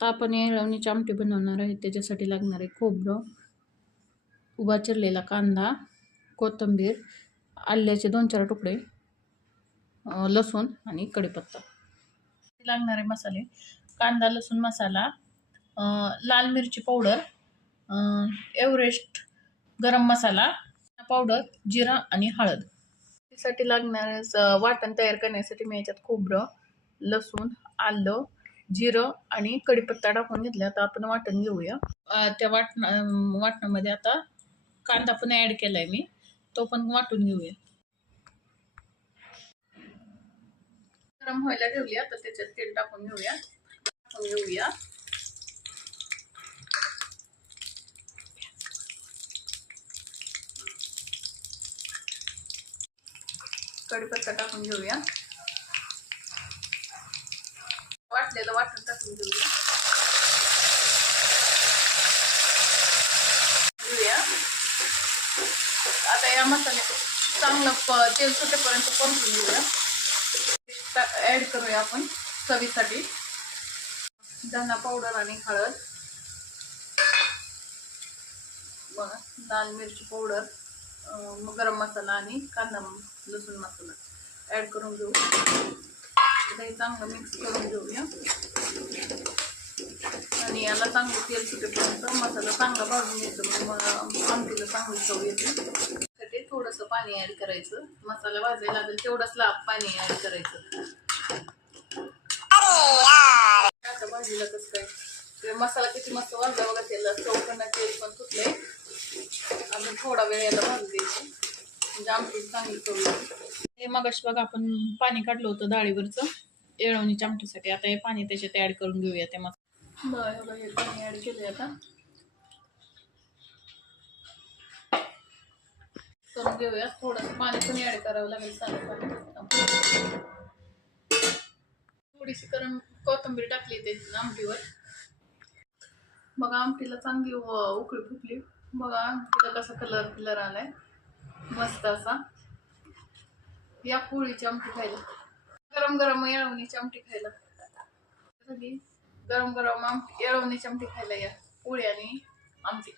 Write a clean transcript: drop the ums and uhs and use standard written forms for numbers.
आता आपण येळवणीची आमटी बनवणार आहे. त्याच्यासाठी लागणार आहे खोबरं, उभा चिरलेला कांदा, कोथिंबीर, आल्याचे 2-4 तुकडे, लसूण आणि कढीपत्ता. लागणारे मसाले: कांदा लसूण मसाला, लाल मिरची पावडर, एव्हरेस्ट गरम मसाला पावडर, जिरा आणि हळद. त्यासाठी लागणारे वाटण तयार करण्यासाठी मी याच्यात खोबरं, लसूण, आलं, जिरं आणि कढीपत्ता टाकून घेतला. आता आपण वाटण घेऊया. त्या वाटणामध्ये आता कांदा पण ऍड केलाय मी, तो पण वाटून घेऊया. गरम व्हायला ठेवूया. तर त्याच्यात तेल टाकून घेऊया. कढीपत्ता टाकून घेऊया. वाटलेलं वाटण टाकून घेऊया. आता या मसाल्याचं चांगलं तेल सुटेपर्यंत परतून घेऊया. ऍड करूया आपण चवीसाठी धना पावडर आणि हळद, लाल मिरची पावडर, गरम मसाला आणि कांदा लसूण मसाला ऍड करून घेऊ. हे चांगलं मिक्स करून घेऊया आणि याला चांगलं तेल सुटेपर्यंत मसाला चांगला भाजून घ्यायचा. मग आमटीला चांगली चव येते. त्यासाठी थोडंसं पाणी ऍड करायचं. मसाला भाजायला लागेल तेवढंच पाणी ऍड करायचं. आता भाजीला कसं काय ते मसाला किती मस्त वाजला बघा. त्याला चौकना तेल पण सुटले. अजून थोडा वेळ याला भाजू द्यायचं म्हणजे आमटी चांगली चव येते. हे मगाशी बघा आपण पाणी काढलं होतं डाळीवरचं येळवणीच्या आमटीसाठी. आता हे पाणी त्याच्यात ऍड करून घेऊया. ते मसाला हे पाणी ऍड केलंय. आता करून घेऊया. थोडंसं पाणी पण ऍड करावं लागेल. सारं थोडीशी कोथिंबीर टाकली ते आमटीवर. बघा आमटीला चांगली उकळी फुटली. बघा आमटीला कसा कलर आलाय मस्त असा. या पोळीची आमटी खायला, गरम गरम येळवणीची आमटी खायला, गरम गरम येळवणीची आमटी खायला या पोळी आणि आमटी.